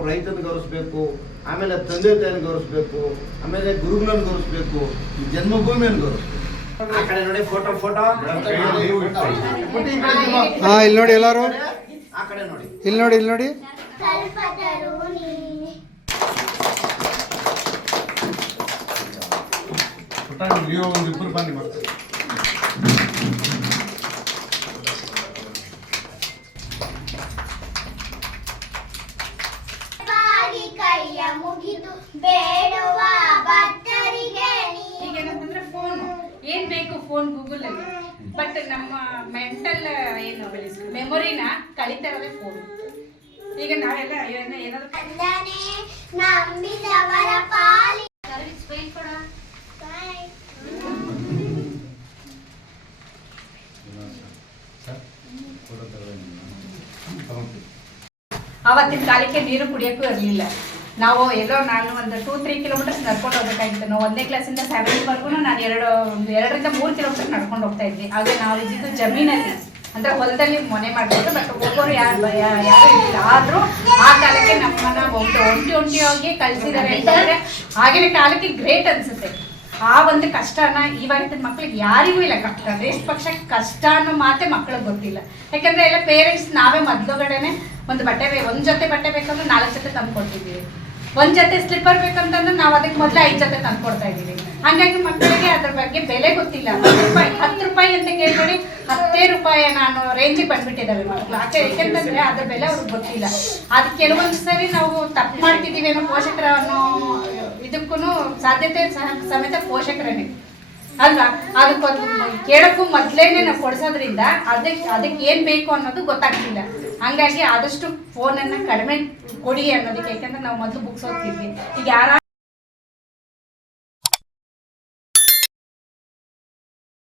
ರೈತನ ಗೌರವಿಸ್ಬೇಕು ಆಮೇಲೆ ತಂದೆ ತಾಯಿನ ಗೌರವಿಸ್ಬೇಕು ಆಮೇಲೆ ಗುರುಗಳನ್ನು ಗೌರವಿಸ್ಬೇಕು ಜನ್ಮಭೂಮಿಯನ್ನು ಗೌರವಿಸ್ಬೇಕು. ಆ ಕಡೆ ನೋಡಿ ಫೋಟೋ ಫೋಟೋ ಪುಟ್ಟಿ ಈ ಹಾ ಇಲ್ಲಿ ನೋಡಿ ಎಲ್ಲರೂ. ಆ ಕಡೆ ನೋಡಿ. ಇಲ್ಲಿ ನೋಡಿ ಇಲ್ಲಿ ನೋಡಿ. ನೀವು ಒಂದು ಇಬ್ಬರು ಬನ್ನಿ ಮತ್ತೆ ಕೈಯ ಮುಗಿದು ಬೇಡುವ ಭಕ್ತರಿಗೆ ಈಗ ಏನಂತಂದ್ರೆ ಫೋನ್ ಏನ್ ಬೇಕು ಫೋನ್ ಗೂಗಲ್ ಅಲ್ಲಿ. ಬಟ್ ನಮ್ಮ ಮೆಂಟಲ್ ಏನು ಮೆಮೊರಿನ ಕಲಿತಾ ಇರೋದೇ ಫೋನ್ ಈಗ ನಾವೆಲ್ಲ ಏನ- ಏನಾದ್ರು ಅಂದನೆ ನಂಬಿದವರ ಪಾಲಿ. ಬಾಯ್. ಆವತ್ತಿನ ಕಾಲಕ್ಕೆ ನೀರು ಕುಡಿಯೋಕ್ಕೂ ಇರಲಿಲ್ಲ. ನಾವು ಎಲ್ಲೋ ನಾನು ಒಂದು ಟೂ ತ್ರೀ ಕಿಲೋಮೀಟರ್ಸ್ ನಡ್ಕೊಂಡು ಹೋಗ್ಬೇಕಾಗಿತ್ತು. ನಾವು ಒಂದನೇ ಕ್ಲಾಸಿಂದ ಸೆವೆಂತ್ವರೆಗೂ ನಾನು ಎರಡು ಎರಡರಿಂದ ಮೂರು ಕಿಲೋಮೀಟರ್ ನಡ್ಕೊಂಡು ಹೋಗ್ತಾ ಇದ್ವಿ ಹಾಗೆ ನಾವು ಇದ್ದಿದ್ದು ಜಮೀನಲ್ಲಿ. ಅಂದರೆ ಹೊಲದಲ್ಲಿ ಮನೆ ಮಾಡಬೇಕು ಬಟ್ ಒಬ್ಬರು ಯಾರು ಯಾರು ಇಲ್ಲ ಆದರೂ ಆ ಕಾಲಕ್ಕೆ ನಮ್ಮನ್ನ ಒಂದು ಒಂಟಿ ಒಂಟಿ ಹೋಗಿ ಕಳಿಸಿದ್ದಾರೆ ಅಂತಂದರೆ ಆಗಿನ ಕಾಲಕ್ಕೆ ಗ್ರೇಟ್ ಅನ್ಸುತ್ತೆ. ಆ ಒಂದು ಕಷ್ಟನ ಇವಾಗಿನ ಮಕ್ಳಿಗೆ ಯಾರಿಗೂ ಇಲ್ಲ. ಕಷ್ಟ ಕನಿಷ್ಠ ಪಕ್ಷ ಕಷ್ಟ ಅನ್ನೋ ಮಾತೆ ಮಕ್ಳಿಗೆ ಗೊತ್ತಿಲ್ಲ. ಯಾಕಂದ್ರೆ ಎಲ್ಲ ಪೇರೆಂಟ್ಸ್ ನಾವೇ ಮೊದ್ಲುಗಡೆನೆ ಒಂದು ಬಟ್ಟೆ ಒಂದು ಜೊತೆ ಬಟ್ಟೆ ಬೇಕಂದ್ರೆ ನಾಲ್ಕು ಜೊತೆ ತಂದು ಕೊಡ್ತಿದ್ದೀವಿ. ಒಂದ್ ಜೊತೆ ಸ್ಲಿಪ್ಪರ್ ಬೇಕಂತಂದ್ರೆ ನಾವು ಅದಕ್ಕೆ ಮೊದಲು ಐದು ಜೊತೆ ತಂದು ಕೊಡ್ತಾ ಇದೀವಿ ಹಂಗಾಗಿ ಮಕ್ಕಳಿಗೆ ಅದ್ರ ಬಗ್ಗೆ ಬೆಲೆ ಗೊತ್ತಿಲ್ಲ. ಹತ್ತು ರೂಪಾಯಿ ಹತ್ತು ರೂಪಾಯಿ ಅಂತ ಕೇಳ್ಬೇಡಿ. ಹತ್ತೇ ರೂಪಾಯಿ ನಾನು ರೇಂಜ್ ಬಂದ್ಬಿಟ್ಟಿದ್ದಾವೆ ಮಕ್ಕಳು. ಯಾಕೆ ಯಾಕೆಂತಂದ್ರೆ ಅದ್ರ ಬೆಲೆ ಅವ್ರಿಗೆ ಗೊತ್ತಿಲ್ಲ. ಅದು ಕೆಲವೊಂದು ಸರಿ ನಾವು ತಪ್ಪು ಮಾಡ್ತಿದ್ದೀವಿ ಏನೋ ಪೋಷಕರ ಅನ್ನೋ ಇದಕ್ಕೂ ಸಾಧ್ಯತೆ ಸಹ ಸಮೇತ ಪೋಷಕರೇ ಅಲ್ವಾ? ಅದಕ್ಕೊಂದು ಕೇಳಕ್ಕೂ ಮೊದ್ಲೇನೆ ನಾವು ಕೊಡ್ಸೋದ್ರಿಂದ ಅದಕ್ಕೆ ಅದಕ್ಕೆ ಏನ್ ಬೇಕು ಅನ್ನೋದು ಗೊತ್ತಾಗ್ತಿಲ್ಲ. ಹಂಗಾಗಿ ಆದಷ್ಟು ಫೋನನ್ನ ಕಡಿಮೆ ಕೊಡಿ ಅನ್ನೋದಕ್ಕೆ, ಯಾಕಂದ್ರೆ ನಾವು ಮೊದಲು ಬುಕ್ಸ್ ಓದ್ತಿದ್ವಿ. ಈಗ ಯಾರ